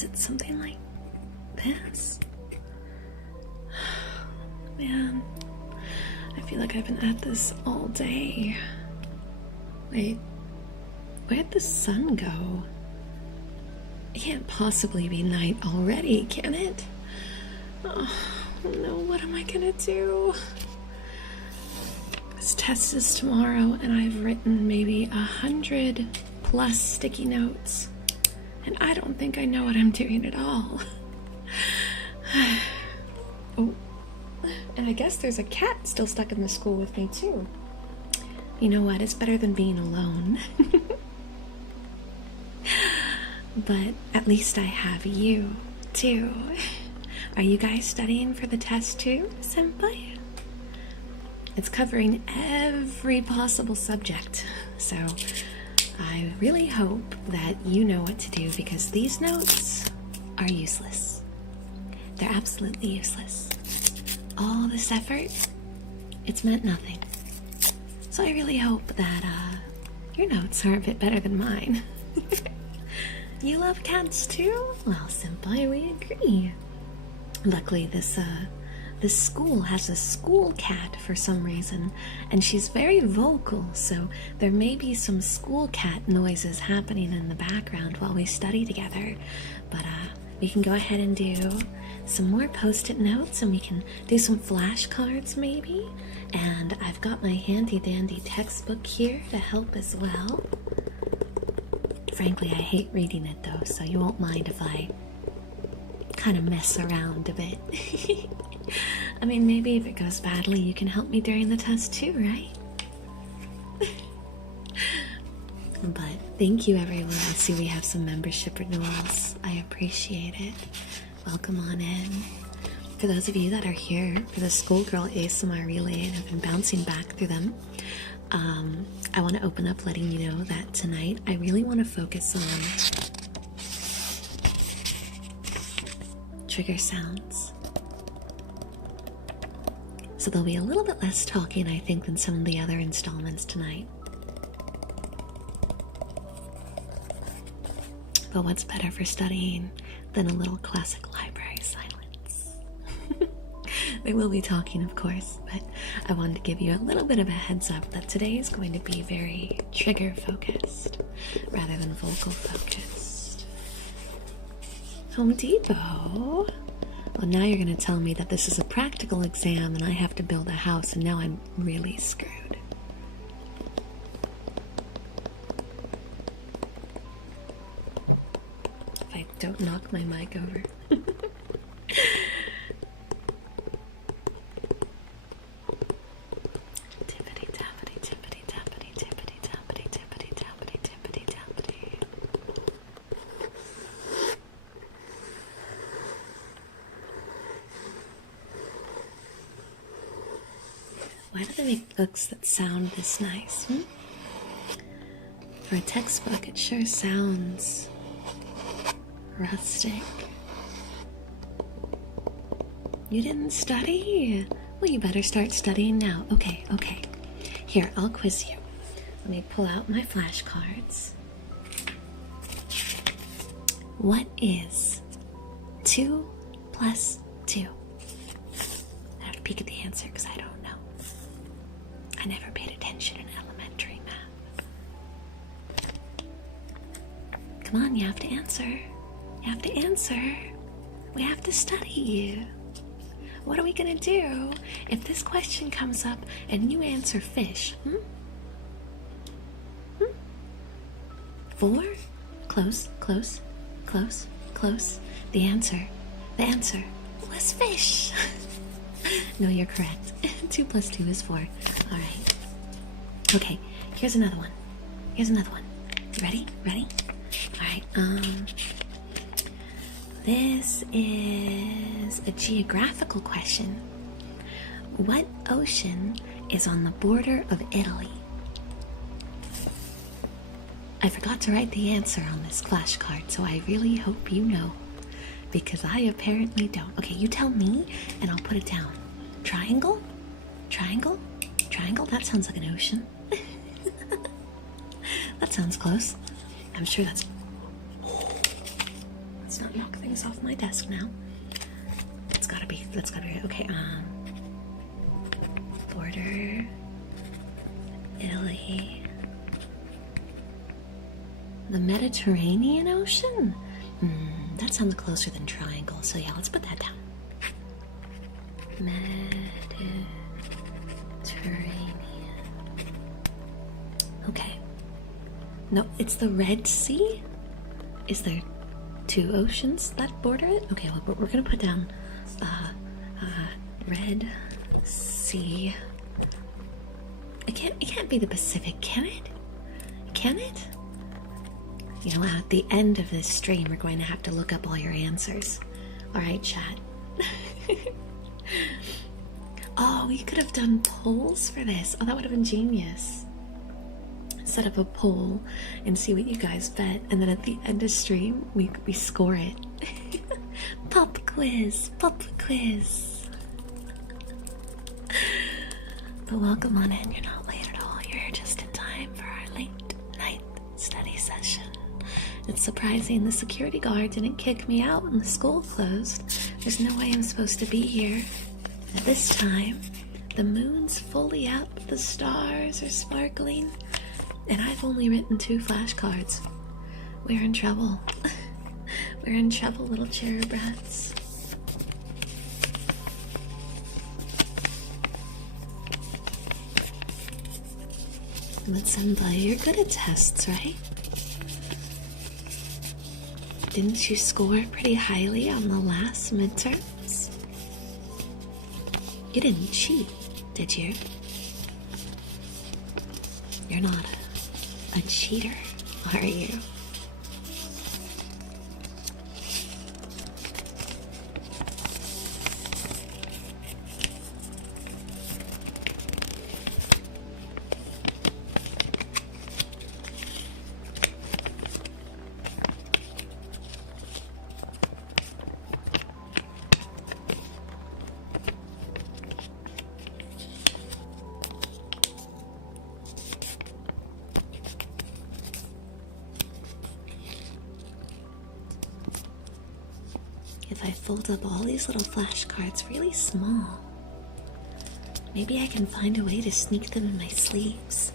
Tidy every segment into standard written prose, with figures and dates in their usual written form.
Is it something like this? Man, I feel like I've been at this all day. Wait, where'd the sun go? It can't possibly be night already, can it? Oh no, what am I gonna do? This test is tomorrow, and I've written maybe 100 plus sticky notes, and I don't think I know what I'm doing at all. Oh, and I guess there's a cat still stuck in the school with me too. You know what? It's better than being alone. But at least I have you too. Are you guys studying for the test too, Senpai? It's covering every possible subject, so I really hope that you know what to do, because these notes are useless. They're absolutely useless. All this effort, it's meant nothing. So I really hope that your notes are a bit better than mine. You love cats too? Well, Senpai, we agree. Luckily, this school has a school cat for some reason, and she's very vocal, so there may be some school cat noises happening in the background while we study together. But we can go ahead and do some more post-it notes, and we can do some flashcards maybe. And I've got my handy-dandy textbook here to help as well. Frankly, I hate reading it though, so you won't mind if I kind of mess around a bit. I mean, maybe if it goes badly, you can help me during the test too, right? But thank you, everyone. I see we have some membership renewals. I appreciate it. Welcome on in. For those of you that are here for the Schoolgirl ASMR Relay and have been bouncing back through them, I want to open up letting you know that tonight I really want to focus on trigger sounds. So there'll be a little bit less talking, I think, than some of the other installments tonight. But what's better for studying than a little classic library silence? They will be talking, of course, but I wanted to give you a little bit of a heads up that today is going to be very trigger focused rather than vocal focused. Home Depot. Well, now you're going to tell me that this is a practical exam and I have to build a house, and now I'm really screwed. If I don't knock my mic over. Tippity tappity tippity tappity tippity tappity tippity tappity tippity tappity. Why do they make books that sound this nice? For a textbook, it sure sounds rustic. You didn't study? Well, you better start studying now. Okay. Here, I'll quiz you. Let me pull out my flashcards. What is 2 plus 2? I have to peek at the answer because I don't know. I never paid attention in elementary math. Come on, you have to answer. You have to answer. We have to study. What are we gonna do if this question comes up and you answer fish? 4? Close. The answer was fish. No, you're correct. 2 plus 2 is 4. All right. Okay, here's another one. You ready? All right. This is a geographical question. What ocean is on the border of Italy? I forgot to write the answer on this flashcard, so I really hope you know, because I apparently don't. Okay, you tell me, and I'll put it down. Triangle? That sounds like an ocean. That sounds close. I'm sure that's let's not knock things off my desk now. That's gotta be okay. Border, Italy, the Mediterranean Ocean. That sounds closer than triangle. So yeah, let's put that down. Mediterranean. Okay. No, it's the Red Sea? Is there two oceans that border it? Okay, well, we're gonna put down Red Sea. It can't be the Pacific, can it? Can it? You know, at the end of this stream, we're going to have to look up all your answers. Alright, chat. Oh, we could have done polls for this. Oh, that would have been genius. Set up a poll and see what you guys bet, and then at the end of stream, we score it. Pop quiz, pop quiz. But welcome on in. You're not late at all. You're here just in time for our late night study session. It's surprising the security guard didn't kick me out when the school closed. There's no way I'm supposed to be here. At this time, the moon's fully up, the stars are sparkling, and I've only written 2 flashcards. We're in trouble. We're in trouble, little cherub rats. But Senpai, you're good at tests, right? Didn't you score pretty highly on the last midterms? You didn't cheat, did you? You're not a cheater, are you? If I fold up all these little flashcards really small, maybe I can find a way to sneak them in my sleeves.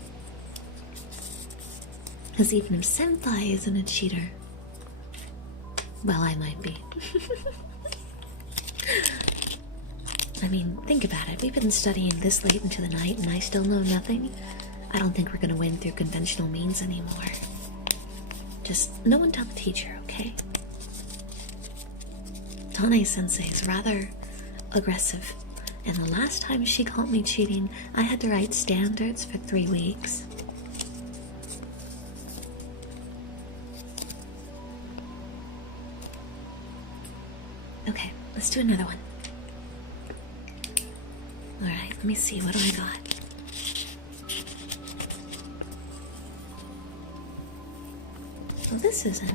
Because even if Senpai isn't a cheater, well, I might be. I mean, think about it. We've been studying this late into the night and I still know nothing. I don't think we're gonna win through conventional means anymore. Just no one tell the teacher, okay? Tane-sensei is rather aggressive, and the last time she caught me cheating, I had to write standards for 3 weeks. Okay, let's do another one. Alright, let me see, what do I got? Well, this isn't.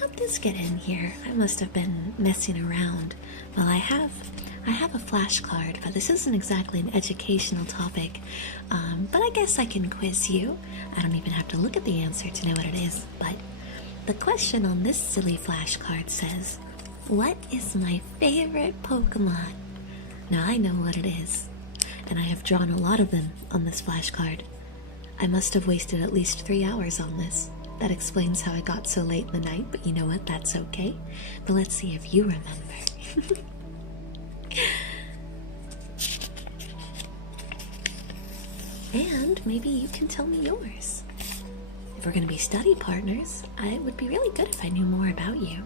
How'd this get in here? I must have been messing around. Well, I have a flashcard, but this isn't exactly an educational topic. But I guess I can quiz you. I don't even have to look at the answer to know what it is. But the question on this silly flashcard says, what is my favorite Pokemon? Now I know what it is, and I have drawn a lot of them on this flashcard. I must have wasted at least 3 hours on this. That explains how I got so late in the night, but you know what? That's okay. But let's see if you remember. And maybe you can tell me yours. If we're going to be study partners, it would be really good if I knew more about you.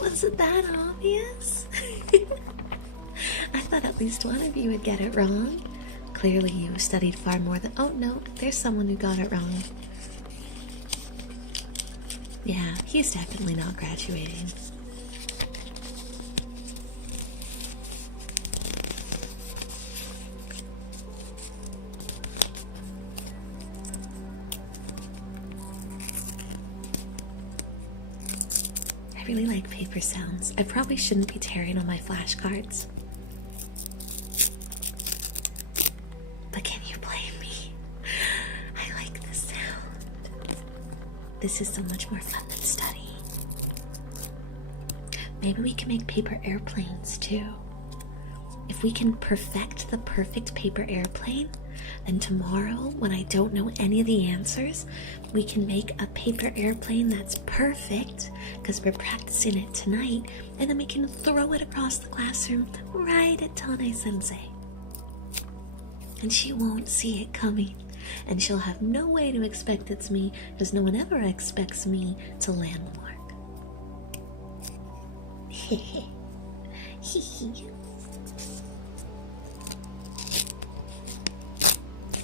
Was it that obvious? I thought at least one of you would get it wrong. Clearly you studied far more than... Oh no, there's someone who got it wrong. Yeah, he's definitely not graduating. I really like paper sounds. I probably shouldn't be tearing on my flashcards. This is so much more fun than studying. Maybe we can make paper airplanes too. If we can perfect the perfect paper airplane, then tomorrow, when I don't know any of the answers, we can make a paper airplane that's perfect, because we're practicing it tonight, and then we can throw it across the classroom right at Tane-sensei. And she won't see it coming, and she'll have no way to expect it's me, because no one ever expects me to landmark. Hehe. Hehe.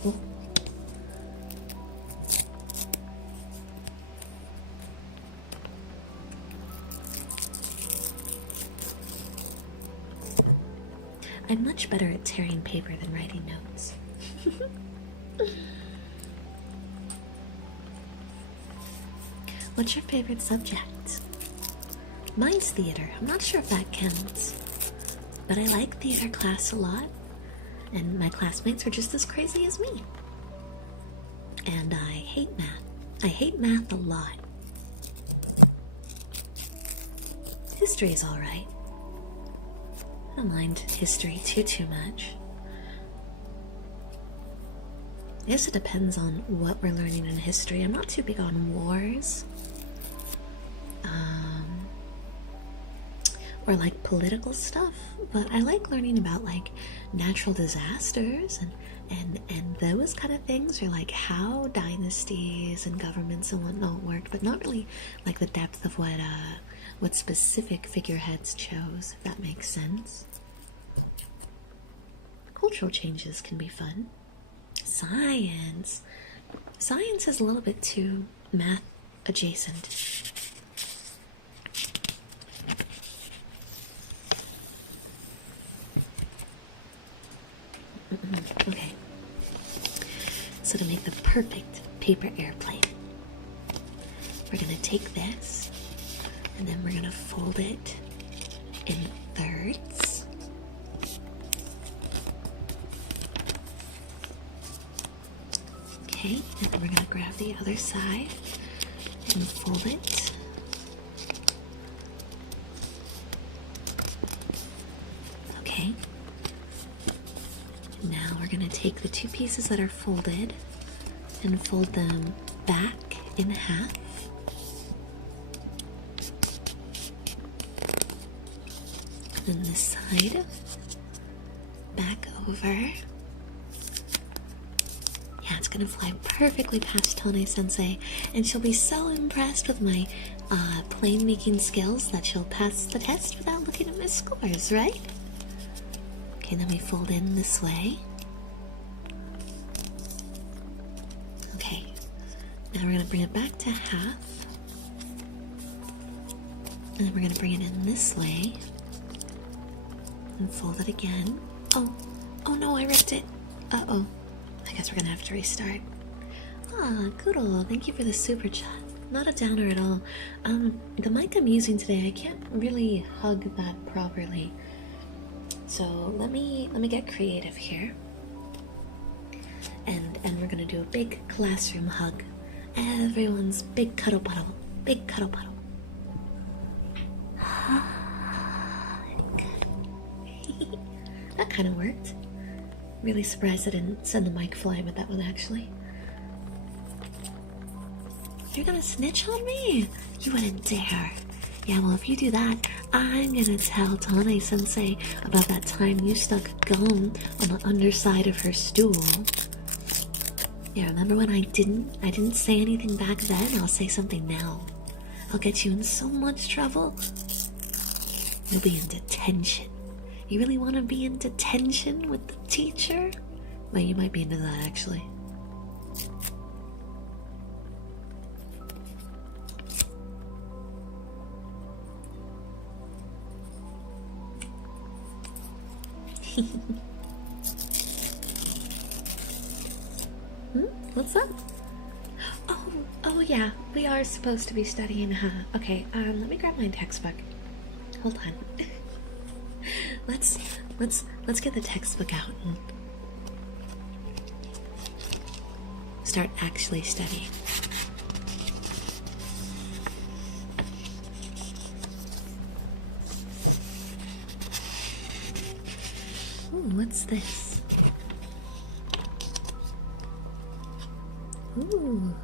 Oh. I'm much better at tearing paper than writing notes. What's your favorite subject? Mine's theater. I'm not sure if that counts. But I like theater class a lot. And my classmates are just as crazy as me. And I hate math. I hate math a lot. History's alright. I don't mind history too much. I guess it depends on what we're learning in history. I'm not too big on wars. Or like political stuff, but I like learning about like natural disasters and those kind of things, or like how dynasties and governments and whatnot worked, but not really like the depth of what specific figureheads chose, if that makes sense. Cultural changes can be fun. Science is a little bit too math adjacent. Okay, so to make the perfect paper airplane, we're gonna take this and then we're gonna fold it in thirds. Okay, and then we're gonna grab the other side and fold it. Okay. Now we're going to take the two pieces that are folded and fold them back in half. And then this side back over. Yeah, it's going to fly perfectly past Tane-sensei, and she'll be so impressed with my plane making skills that she'll pass the test without looking at my scores, right? Okay, then we fold in this way. Okay, now we're going to bring it back to half. And then we're going to bring it in this way. And fold it again. Oh no, I ripped it. Uh-oh. I guess we're going to have to restart. Ah, Cuddle, thank you for the super chat. Not a downer at all. The mic I'm using today, I can't really hug that properly. So let me get creative here, and we're gonna do a big classroom hug. Everyone's big cuddle puddle, big cuddle puddle. That kind of worked. Really surprised I didn't send the mic flying with that one, actually. You're gonna snitch on me? You wouldn't dare. Yeah, well, if you do that, I'm gonna tell Tane-sensei about that time you stuck gum on the underside of her stool. Yeah, remember when I didn't say anything back then? I'll say something now. I'll get you in so much trouble. You'll be in detention. You really want to be in detention with the teacher? Well, you might be into that, actually. What's up? Oh yeah, we are supposed to be studying, huh? Okay, let me grab my textbook. Hold on. Let's get the textbook out and start actually studying. Ooh, what's this? Ooh.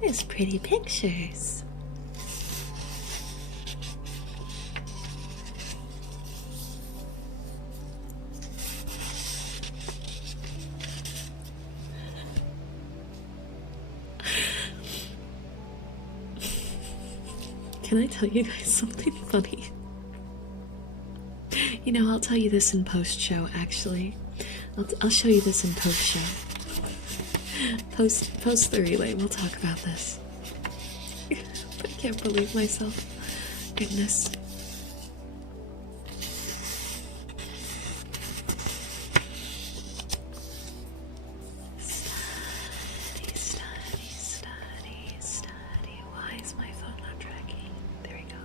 There's pretty pictures. Can I tell you guys something funny? You know, I'll tell you this in post-show, actually. I'll show you this in post-show. Post the relay, we'll talk about this. I can't believe myself. Goodness. Study. Why is my phone not tracking? There we go.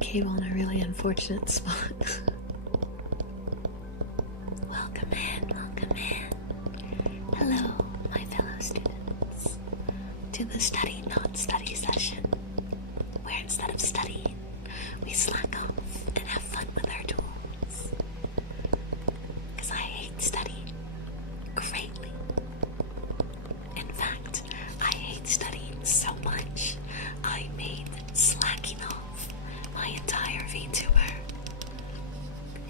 Cable in a really unfortunate spot. Welcome in. Hello, my fellow students, to the study not study session, where instead of studying, we slack off and have fun with our tools. Because I hate studying greatly. In fact, I hate studying so much, I made slacking off my entire VTuber.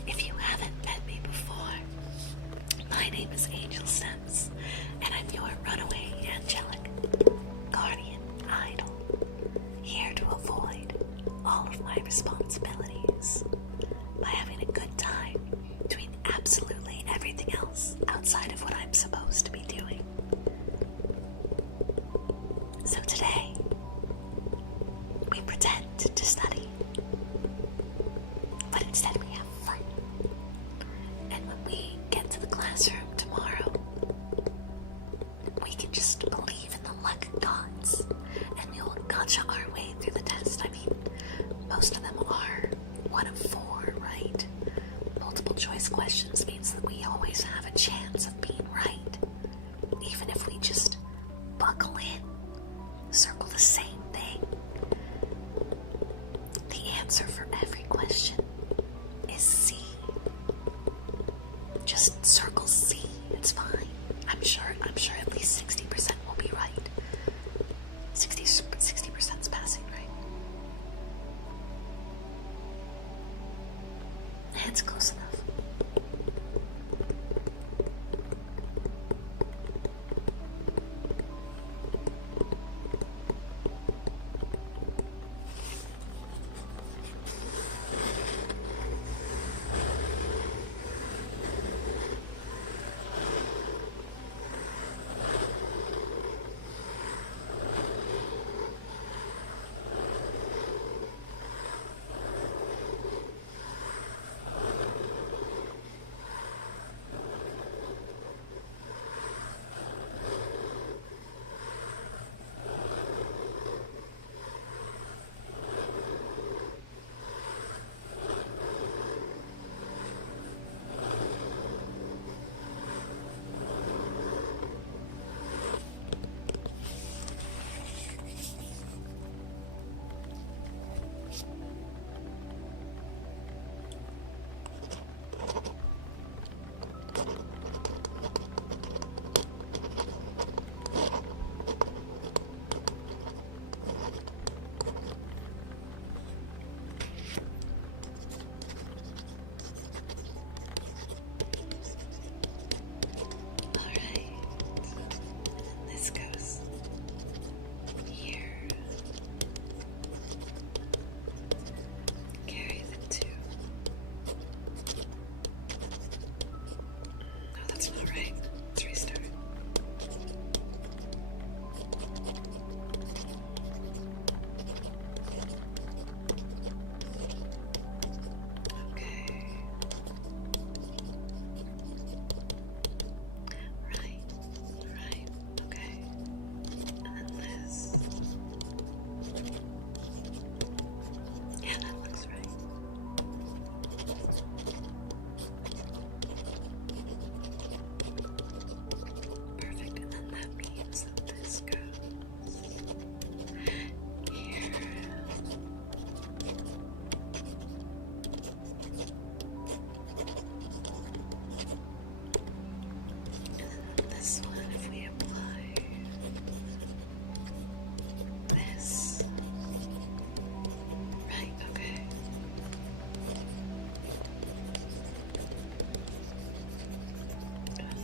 If you haven't met me before, my name is Angel Stems, and I'm your runaway angelic guardian idol, here to avoid all of my responsibilities by having a good time doing absolutely everything else outside of what I'm supposed to be doing. So today, we pretend to study, but instead we have fun. And when we get to the classroom tomorrow, we can just believe in the luck gods, and we will gotcha our way through the test. I mean, most of them are 1 of 4, right? Multiple choice questions means that we always have a chance of being right, even if we just buckle in, circle the same thing. The answer for every question is C. Just circle C, it's fine. I'm sure at least 60% will be right. It's close enough.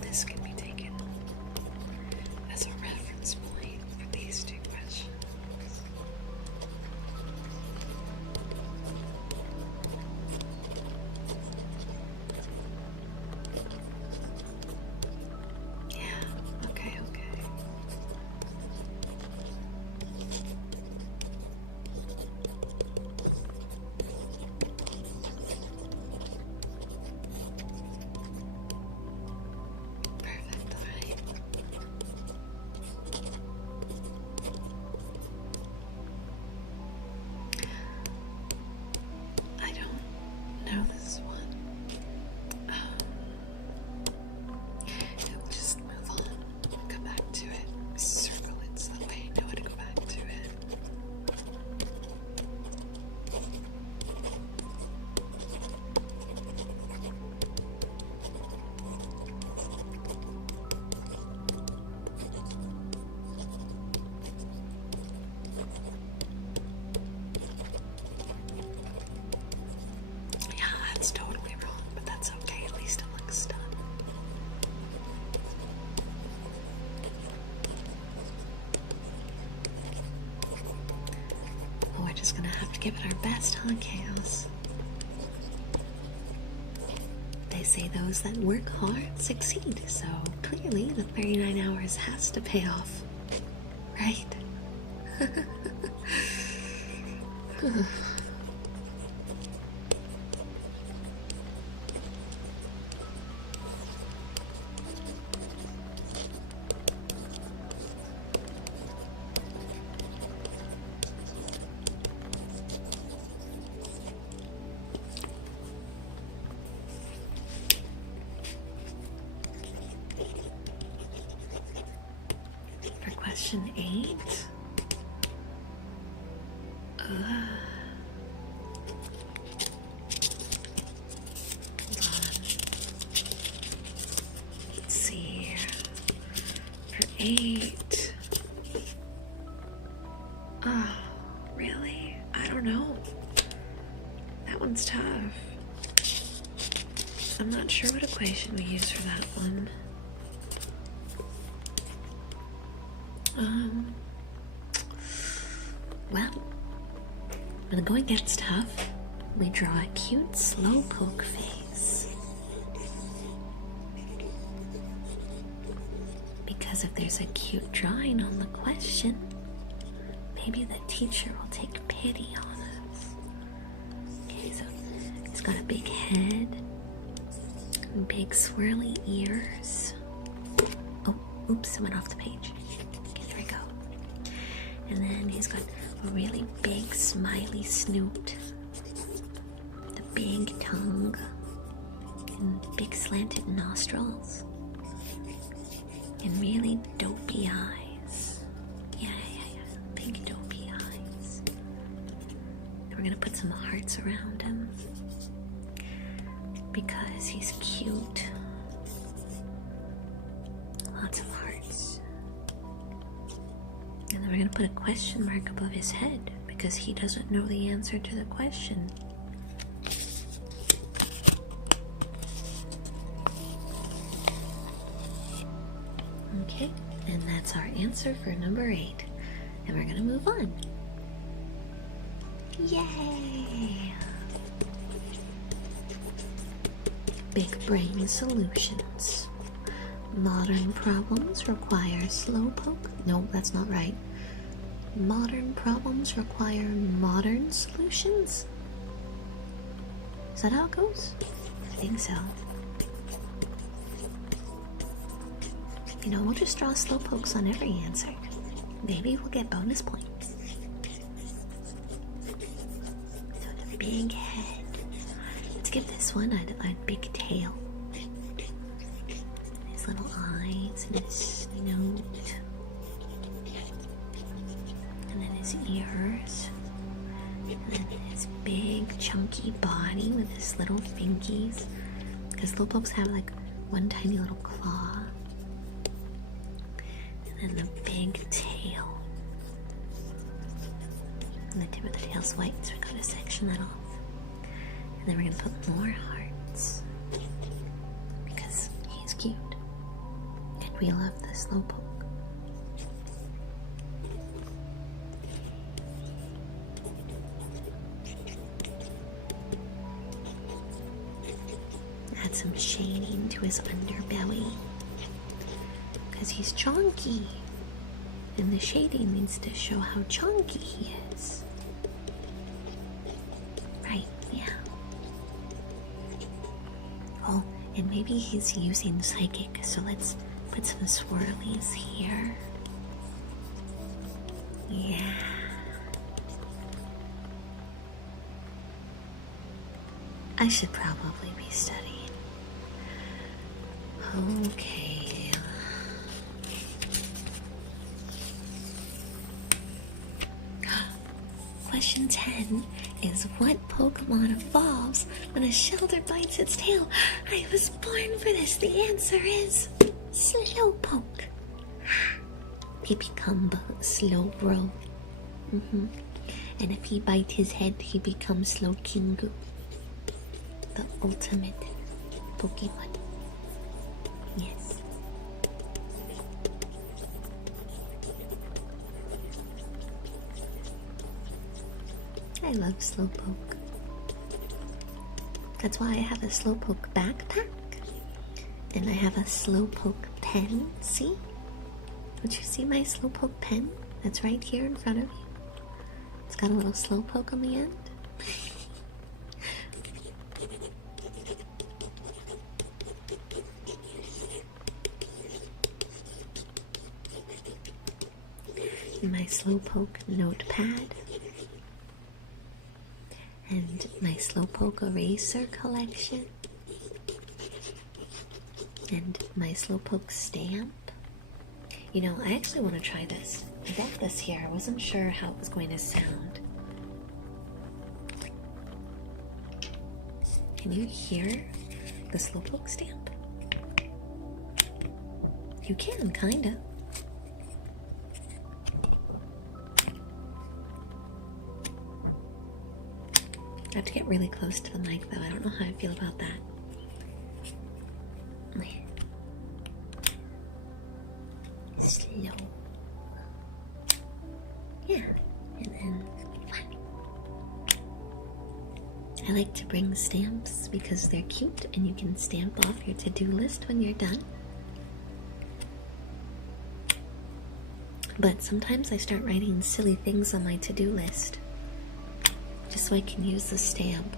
This can be taken as a reference point for these two questions. Yeah, okay. Know this one. Just move on. Come back to it. Circle it so that way you know how to go back to it. That's totally wrong, but that's okay. At least it looks done. We're just gonna have to give it our best, huh, Chaos? They say those that work hard succeed, so clearly the 39 hours has to pay off, right? Question 8. Hold on. Let's see. For 8. Oh, really? I don't know. That one's tough. I'm not sure what equation we use for that one. Well, when the going gets tough, we draw a cute slowpoke face. Because if there's a cute drawing on the question, maybe the teacher will take pity on us. Okay, so it's got a big head, big swirly ears. Oh, oops, it went off the page. Okay, there we go. And then he's got a really big smiley snoot, the big tongue, and big slanted nostrils, and really dopey eyes. Yeah, big dopey eyes. And we're gonna put some hearts around him because he's cute. Lots of hearts. And then we're going to put a question mark above his head because he doesn't know the answer to the question. Okay, and that's our answer for number 8. And we're going to move on. Yay! Big brain solutions. Modern problems require slowpoke. No, that's not right. Modern problems require modern solutions. Is that how it goes? I think so. You know, we'll just draw slowpokes on every answer. Maybe we'll get bonus points. So the big head. Let's give this one a big tail. His little eyes and his nose. And then his ears. And then his big chunky body with his little fingies. Because slowpokes have like one tiny little claw. And then the big tail. And the tip of the tail's white, so we're going to section that off. And then we're going to put more hearts. Because he's cute. And we love the slowpoke. Add some shading to his underbelly. Because he's chonky. And the shading needs to show how chonky he is. Right, yeah. Oh, and maybe he's using psychic, so let's put some swirlies here. Yeah. I should probably be studying. Okay. Question 10 is what Pokemon evolves when a shelter bites its tail? I was born for this. The answer is Slowpoke. He become Slowbro. And if he bite his head, he becomes Slowkingu. The ultimate Pokemon. Yes. I love Slowpoke. That's why I have a Slowpoke backpack. And I have a Slowpoke pen. See? Don't you see my Slowpoke pen? That's right here in front of you. It's got a little Slowpoke on the end. My Slowpoke notepad. And my Slowpoke eraser collection. And my Slowpoke stamp. You know, I actually want to try this. I got this here. I wasn't sure how it was going to sound. Can you hear the Slowpoke stamp? You can, kinda. I have to get really close to the mic though. I don't know how I feel about that. like to bring stamps because they're cute and you can stamp off your to-do list when you're done. But sometimes I start writing silly things on my to-do list just so I can use the stamp.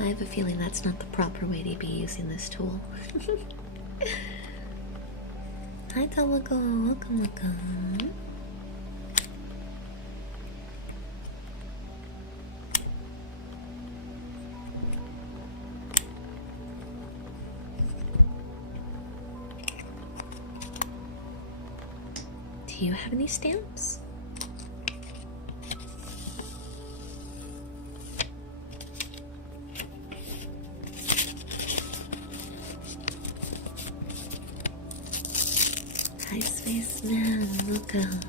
I have a feeling that's not the proper way to be using this tool. Hi, Tawako. Welcome, welcome. Do you have any stamps? Hi, Spaceman. Welcome.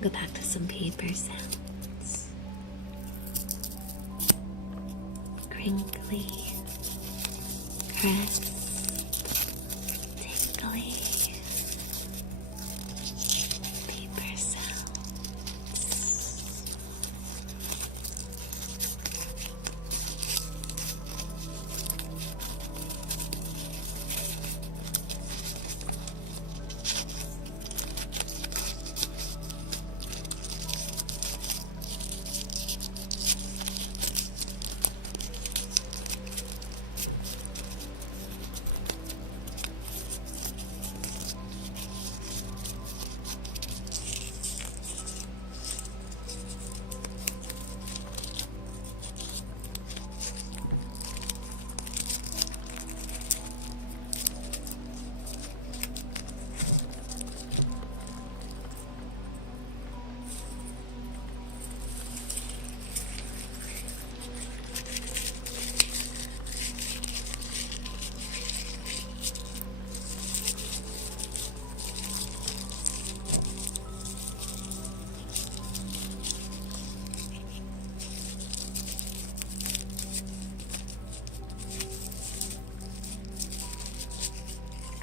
Go back to some paper sounds. Crinkly. Crisp. Tinkly. Paper sounds.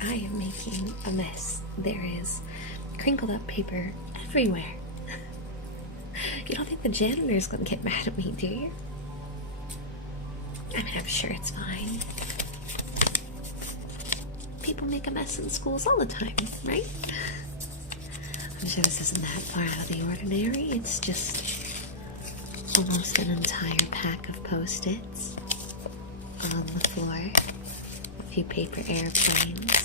I am making a mess. There is crinkled up paper everywhere. You don't think the janitor's gonna get mad at me, do you? I mean, I'm sure it's fine. People make a mess in schools all the time, right? I'm sure this isn't that far out of the ordinary. It's just almost an entire pack of Post-its on the floor. A few paper airplanes.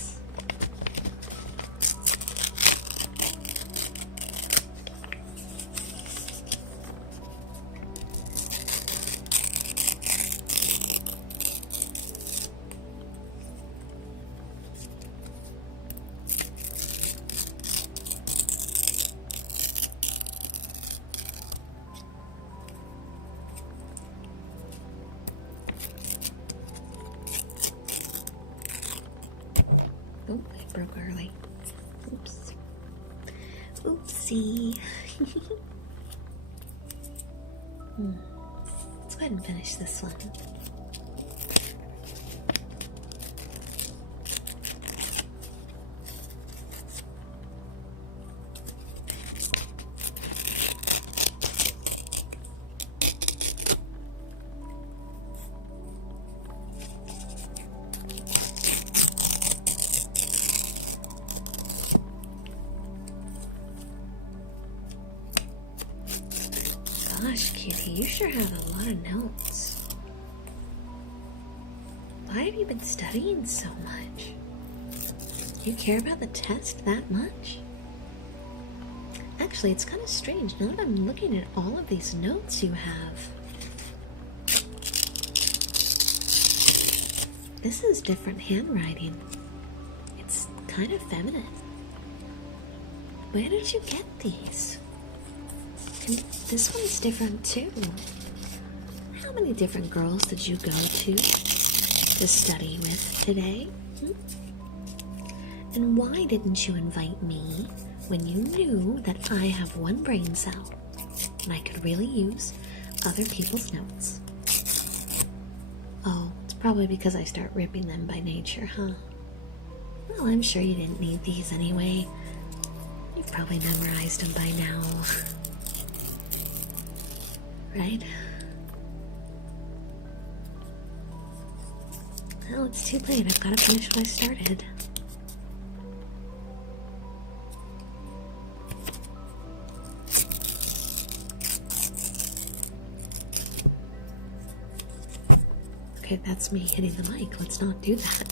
Oh, I broke early. Oops. Oopsie. Let's go ahead and finish this one. Gosh, Kitty, you sure have a lot of notes. Why have you been studying so much? You care about the test that much? Actually, it's kind of strange now that I'm looking at all of these notes you have. This is different handwriting. It's kind of feminine. Where did you get these? And this one's different too. How many different girls did you go to study with today? And why didn't you invite me when you knew that I have one brain cell and I could really use other people's notes? Oh, it's probably because I start ripping them by nature, huh? Well, I'm sure you didn't need these anyway. You've probably memorized them by now. right? Well, it's too late. I've got to finish what I started. Okay, that's me hitting the mic. Let's not do that.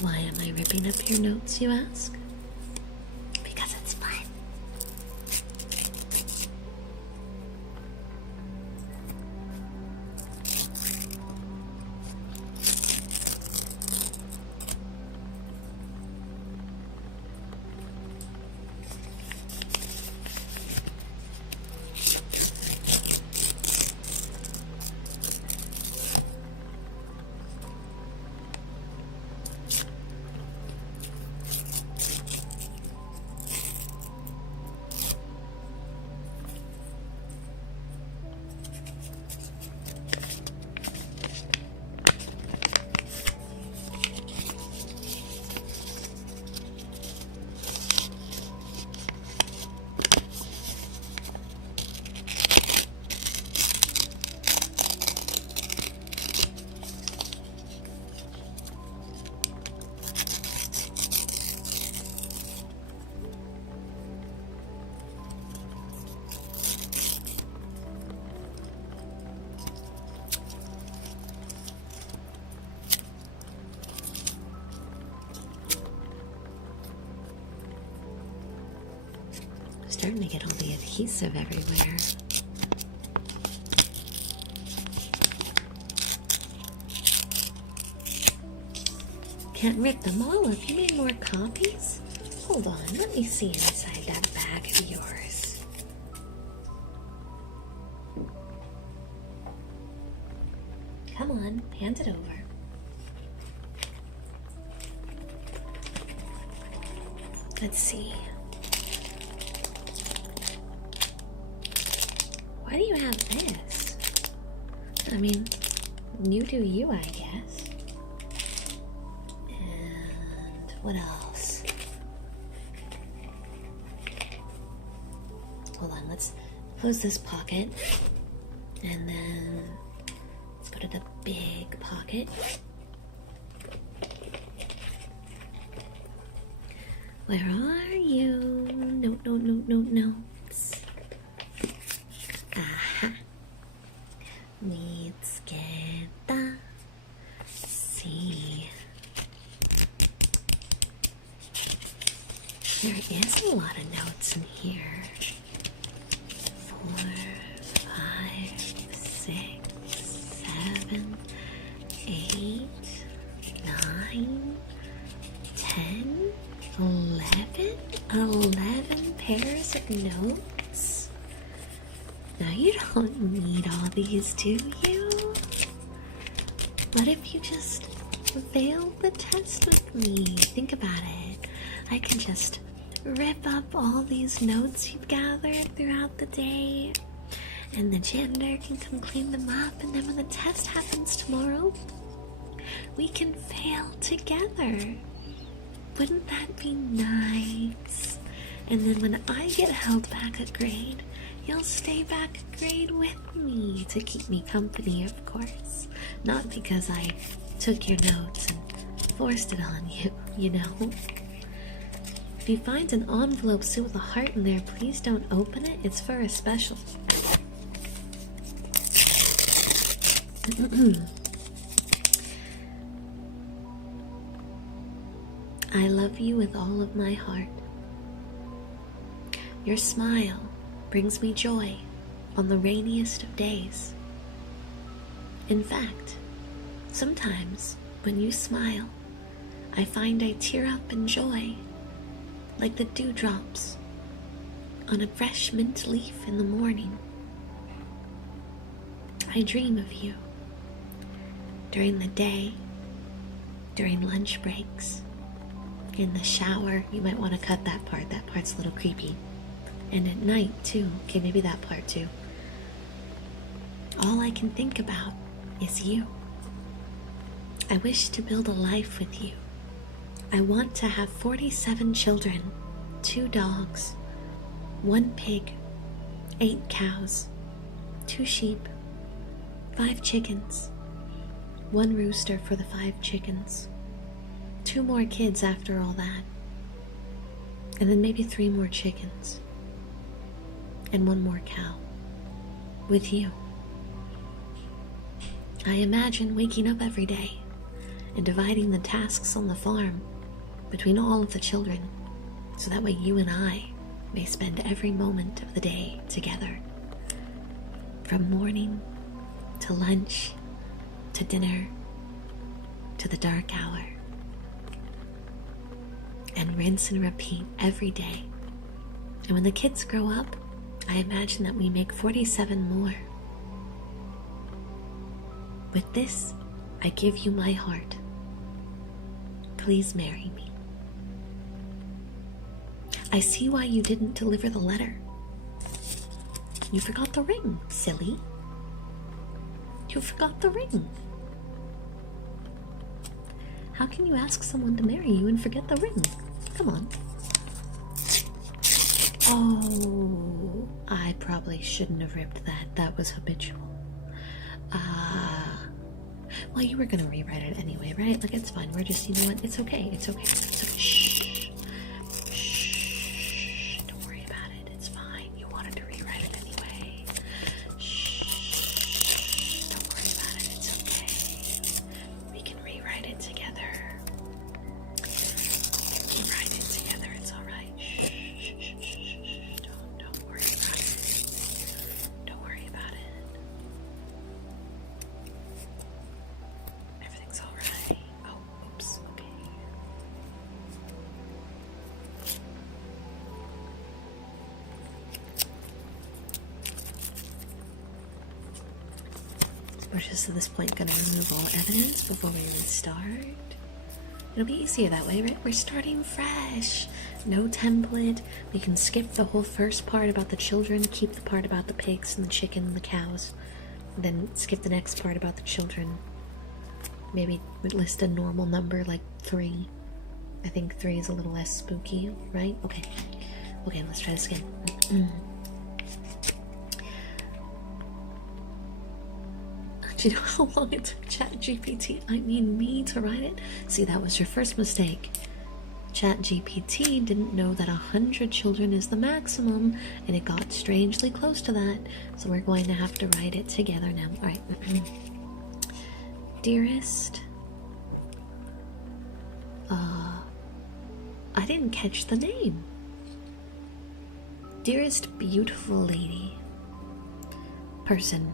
Why am I ripping up your notes, you ask? Because it's fun. Starting to get all the adhesive everywhere. Can't rip them all up. You made more copies? Hold on, let me see inside that bag of yours. Come on, hand it over. Let's see. Why do you have this? I mean, you do you, I guess. And what else? Hold on, let's close this pocket. And then let's go to the big pocket. Where are you? Notes. Aha. Mitsukeita. See. There is a lot of notes in here. 4, 5, 6, 7, 8, 9, 10, 11 pairs of notes? Now you don't need all these, do you? What if you just failed the test with me? Think about it. I can just rip up all these notes you've gathered throughout the day, and the janitor can come clean them up, and then when the test happens tomorrow, we can fail together. Wouldn't that be nice? And then when I get held back a grade, you'll stay back a grade with me to keep me company, of course. Not because I took your notes and forced it on you, you know? If you find an envelope sealed with a heart in there, please don't open it. It's for a special. I love you with all of my heart. Your smile brings me joy on the rainiest of days. In fact, sometimes when you smile, I find I tear up in joy, like the dewdrops on a fresh mint leaf in the morning. I dream of you during the day, during lunch breaks, in the shower. You might want to cut that part. That part's a little creepy. And at night too. Okay, maybe that part too. all I can think about is you. I wish to build a life with you. I want to have 47 children, 2 dogs, 1 pig, 8 cows, 2 sheep, 5 chickens, 1 rooster for the 5 chickens, 2 more kids after all that, and then maybe 3 more chickens, and 1 more cow, with you. I imagine waking up every day and dividing the tasks on the farm between all of the children, so that way you and I may spend every moment of the day together, from morning to lunch to dinner to the dark hour, and rinse and repeat every day. And when the kids grow up, I imagine that we make 47 more. With this, I give you my heart. Please marry me. I see why you didn't deliver the letter. You forgot the ring, silly. You forgot the ring. How can you ask someone to marry you and forget the ring? Come on. Oh, I probably shouldn't have ripped that. That was habitual. Well, you were gonna rewrite it anyway, right? Like, it's fine. We're just, you know what? It's okay. It's okay. It's okay. Shh. Shh. Don't worry about it. It's fine. You wanted to rewrite it anyway. Shh. Don't worry about it. It's okay. We can rewrite it together. We can write it together. It's all right. Shh. Don't worry about it. Don't worry about it. Everything's all right. Oh, oops. Okay. We're just at this point going to remove all evidence before we restart. It'll be easier that way, right? We're starting fresh. No template. We can skip the whole first part about the children, keep the part about the pigs and the chicken and the cows, and then skip the next part about the children. Maybe we'd list a normal number like 3. I think 3 is a little less spooky, right? Okay. Okay, let's try this again. Do you know how long it took ChatGPT, I mean me, to write it? See, that was your first mistake. ChatGPT didn't know that 100 children is the maximum, and it got strangely close to that, so we're going to have to write it together now. Alright. Dearest, I didn't catch the name. Dearest beautiful lady. Person.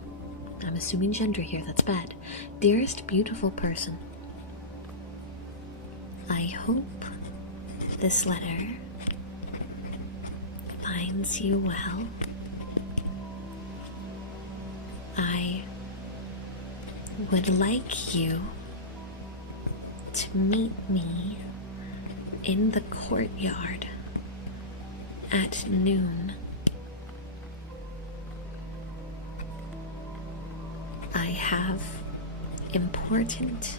I'm assuming gender here, that's bad. Dearest beautiful person. I hope this letter finds you well. I would like you to meet me in the courtyard at noon. I have important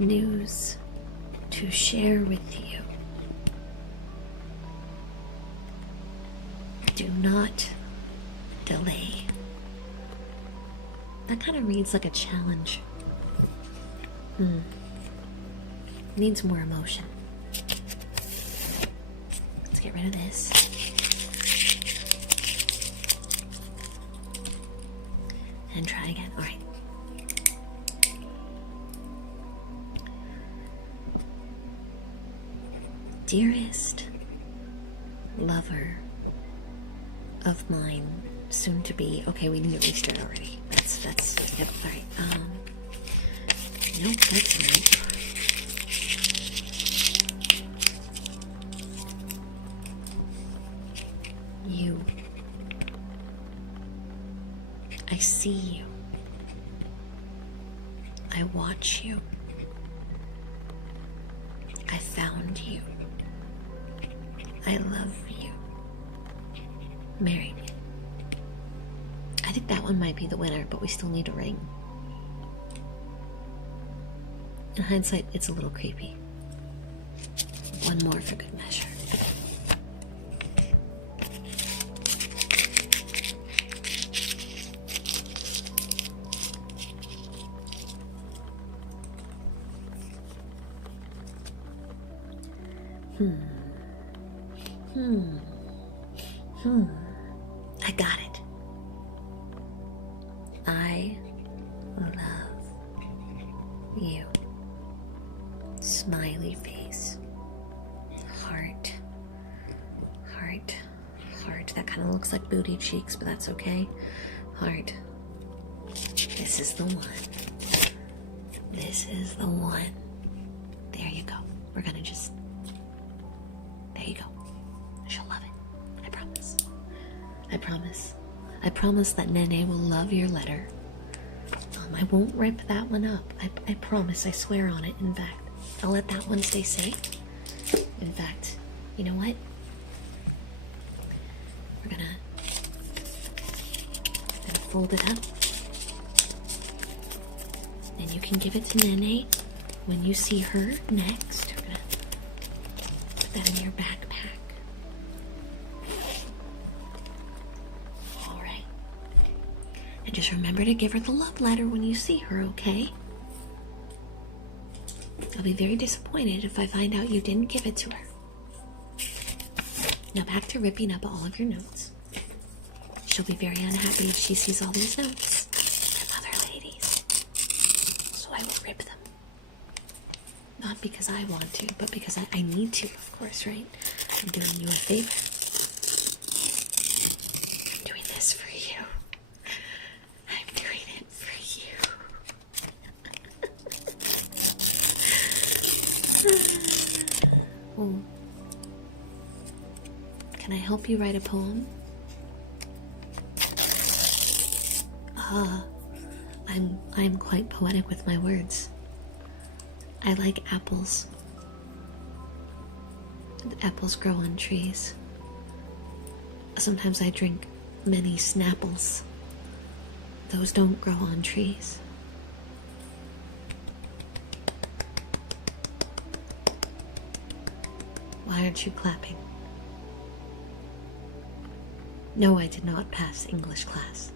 news to share with you. Do not delay. That kind of reads like a challenge. Needs more emotion. Let's get rid of this. And try again. All right. Dearest lover of mine, soon to be. Okay, we need to restart already. That's yep. All right. Nope, that's nope. You. I see you. I watch you. I found you. I love you. Marry me. I think that one might be the winner, but we still need a ring. In hindsight, it's a little creepy. One more for good measure. I got it. I love you. Smiley face. Heart. Heart. Heart. That kind of looks like booty cheeks, but that's okay. Heart. This is the one. This is the one. There you go. We're gonna just... There you go. She'll love it. I promise. I promise. I promise that Nene will love your letter. I won't rip that one up. I promise. I swear on it. In fact, I'll let that one stay safe. In fact, you know what? We're gonna fold it up. And you can give it to Nene when you see her next. We're gonna put that in your backpack. Alright. And just remember to give her the love letter when you see her, okay? I'll be very disappointed if I find out you didn't give it to her. Now back to ripping up all of your notes. She'll be very unhappy if she sees all these notes from other ladies. So I will rip them. Not because I want to, but because I need to, of course, right? I'm doing you a favor. I'm doing this for you. I'm doing it for you. Oh. Can I help you write a poem? I'm quite poetic with my words. I like apples. Apples grow on trees. Sometimes I drink many Snapples. Those don't grow on trees. Why aren't you clapping? No, I did not pass English class.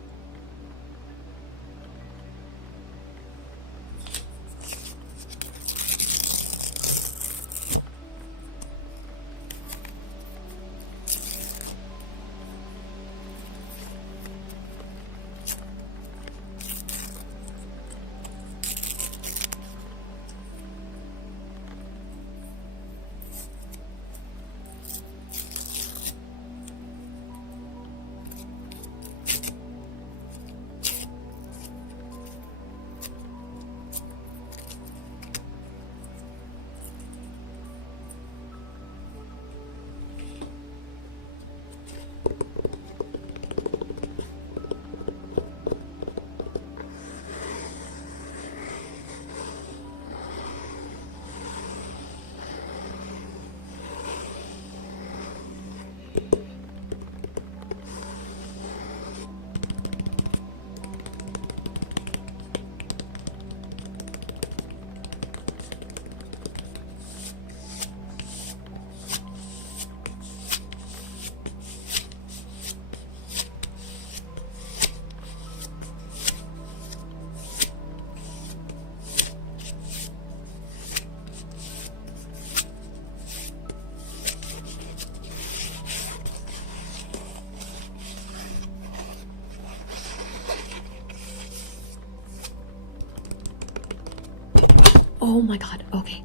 Oh my god, okay.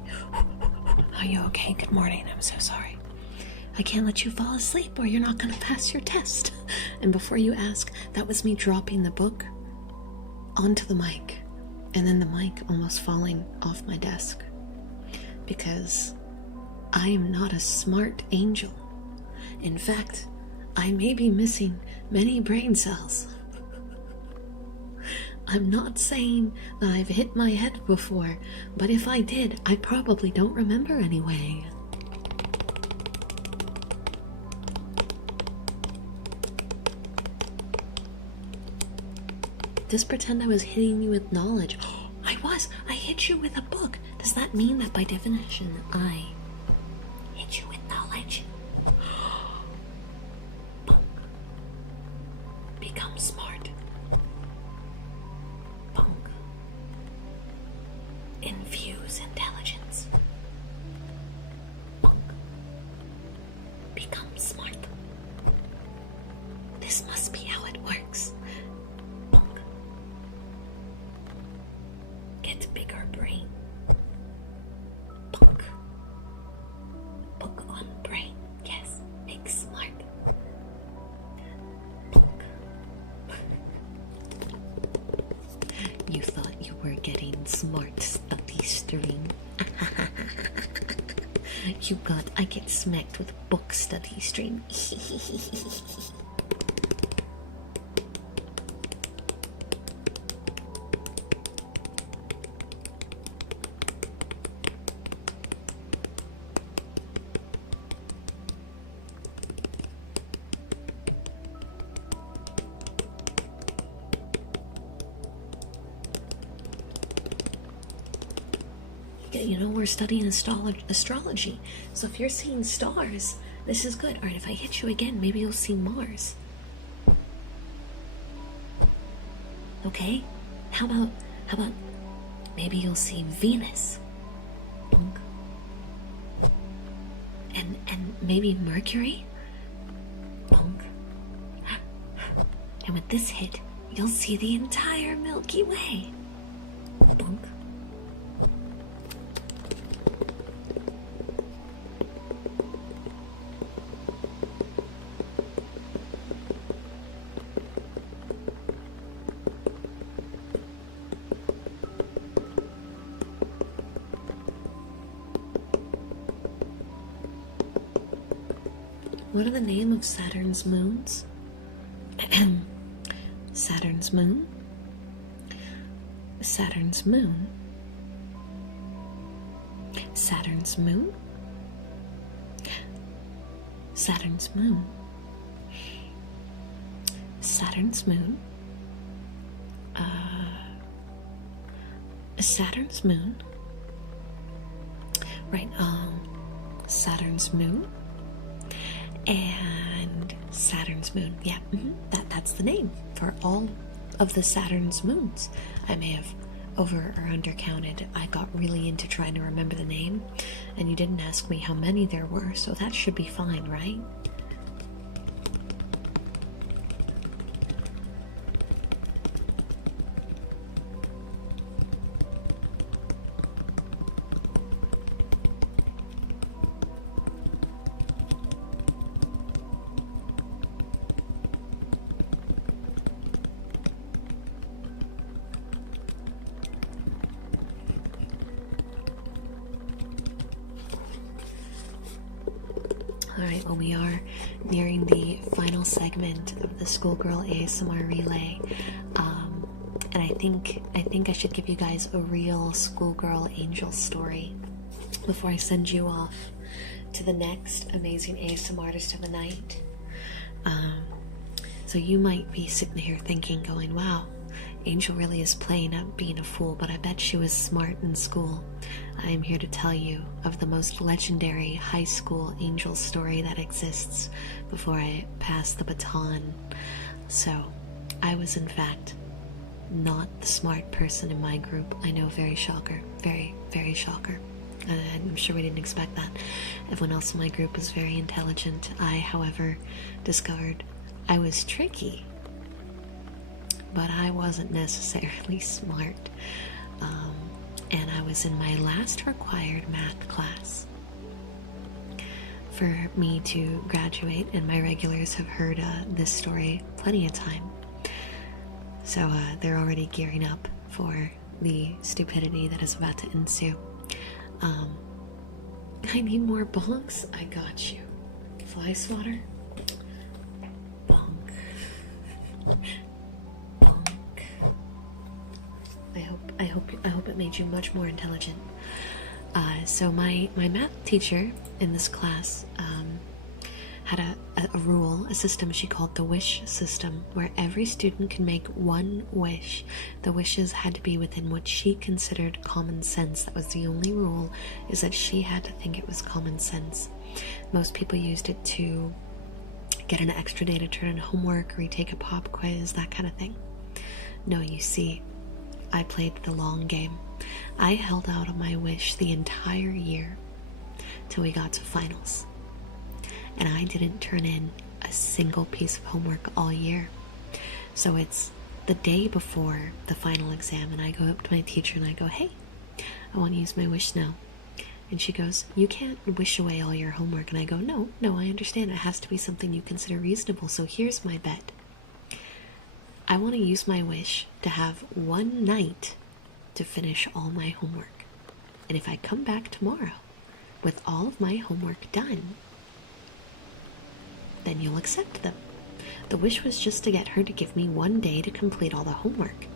Are you okay? Good morning, I'm so sorry. I can't let you fall asleep or you're not gonna pass your test. And before you ask, that was me dropping the book onto the mic. And then the mic almost falling off my desk. Because I am not a smart angel. In fact, I may be missing many brain cells. I'm not saying that I've hit my head before, but if I did, I probably don't remember anyway. Just pretend I was hitting you with knowledge. I was. I hit you with a book. Does that mean that by definition I hit you with knowledge? Punk. Become smart. Punk. Infuse intelligence. Punk. Become smart. This must be how it works. Punk. Get bigger brain. Punk. Book on brain. Yes, make smart. Punk. You thought you were getting smart, study stream. You got, I get smacked with book study stream. You know, we're studying astrology, so if you're seeing stars, this is good. Alright, if I hit you again, maybe you'll see Mars. Okay? How about maybe you'll see Venus? Punk. And maybe Mercury? Punk. And with this hit, you'll see the entire Milky Way. Punk. What are the name of Saturn's moons? Saturn's moon? Saturn's moon? Saturn's moon? Saturn's moon? Saturn's moon? Saturn's moon? Right, Saturn's moon? And Saturn's moon. Yeah, that's the name for all of the Saturn's moons. I may have over or undercounted. I got really into trying to remember the name, and you didn't ask me how many there were, so that should be fine, right? Alright, well, we are nearing the final segment of the Schoolgirl ASMR Relay. And I think I should give you guys a real schoolgirl angel story before I send you off to the next amazing ASMR artist of the night. So you might be sitting here thinking, going, wow, Angel really is playing up being a fool, but I bet she was smart in school. I am here to tell you of the most legendary high school angel story that exists before I pass the baton. So, I was in fact not the smart person in my group. I know, very shocker. Very, very shocker. I'm sure we didn't expect that. Everyone else in my group was very intelligent. I, however, discovered I was tricky, but I wasn't necessarily smart. And I was in my last required math class for me to graduate, and my regulars have heard this story plenty of time. So they're alre't gearing up for the stupidity that is about to ensue. I need more bonks. I got you. Fly swatter. Bonk. Bonk. I hope it made you much more intelligent. So my math teacher in this class had a rule, a system she called the wish system, where every student could make one wish. The wishes had to be within what she considered common sense. That was the only rule, is that she had to think it was common sense. Most people used it to get an extra day to turn in homework, retake a pop quiz, that kind of thing. No, you see, I played the long game. I held out on my wish the entire year till we got to finals. And I didn't turn in a single piece of homework all year. So it's the day before the final exam, and I go up to my teacher and I go, hey, I want to use my wish now. And she goes, you can't wish away all your homework. And I go, no, I understand. It has to be something you consider reasonable. So here's my bet. I want to use my wish to have one night to finish all my homework. And if I come back tomorrow with all of my homework done, then you'll accept them. The wish was just to get her to give me one day to complete all the homework,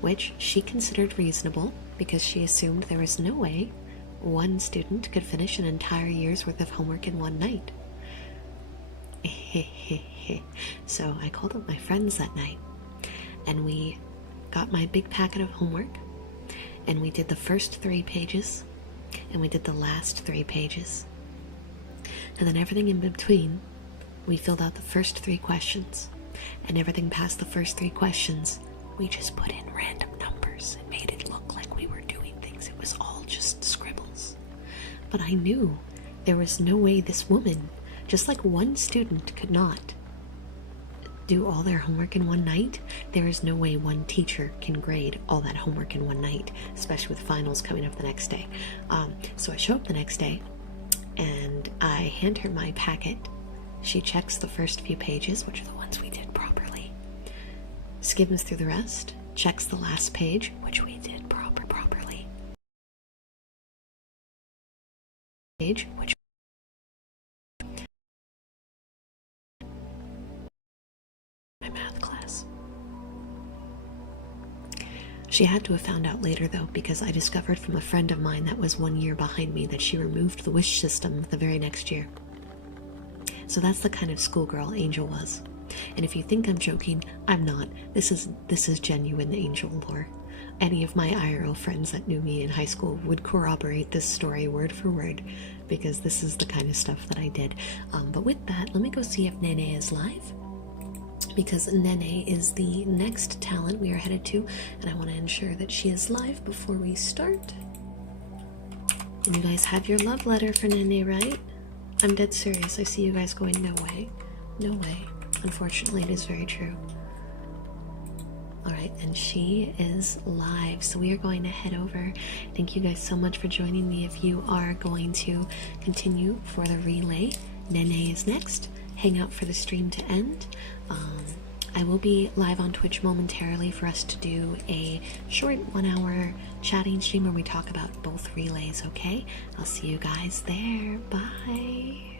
which she considered reasonable because she assumed there was no way one student could finish an entire year's worth of homework in one night. So I called up my friends that night, and we got my big packet of homework, and we did the first 3 pages, and we did the last 3 pages. And then everything in between, we filled out the first 3 questions, and everything past the first 3 questions, we just put in random numbers and made it look like we were doing things. It was all just scribbles. But I knew there was no way this woman, just like one student could not do all their homework in one night, there is no way one teacher can grade all that homework in one night, especially with finals coming up the next day. So I show up the next day, and I hand her my packet. She checks the first few pages, which are the ones we did properly, skims through the rest, checks the last page, which we did properly, which my math class. She had to have found out later, though, because I discovered from a friend of mine that was 1 year behind me that she removed the wish system the very next year. So that's the kind of schoolgirl Angel was. And if you think I'm joking, I'm not. This is genuine Angel lore. Any of my IRL friends that knew me in high school would corroborate this story word for word, because this is the kind of stuff that I did. But with that, let me go see if Nene is live, because Nene is the next talent we are headed to, and I want to ensure that she is live before we start. And you guys have your love letter for Nene, right? I'm dead serious. I see you guys going, no way. No way. Unfortunately, it is very true. Alright, and she is live. So we are going to head over. Thank you guys so much for joining me. If you are going to continue for the relay, Nene is next. Hang out for the stream to end. I will be live on Twitch momentarily for us to do a short 1-hour chatting stream where we talk about both relays, okay? I'll see you guys there. Bye.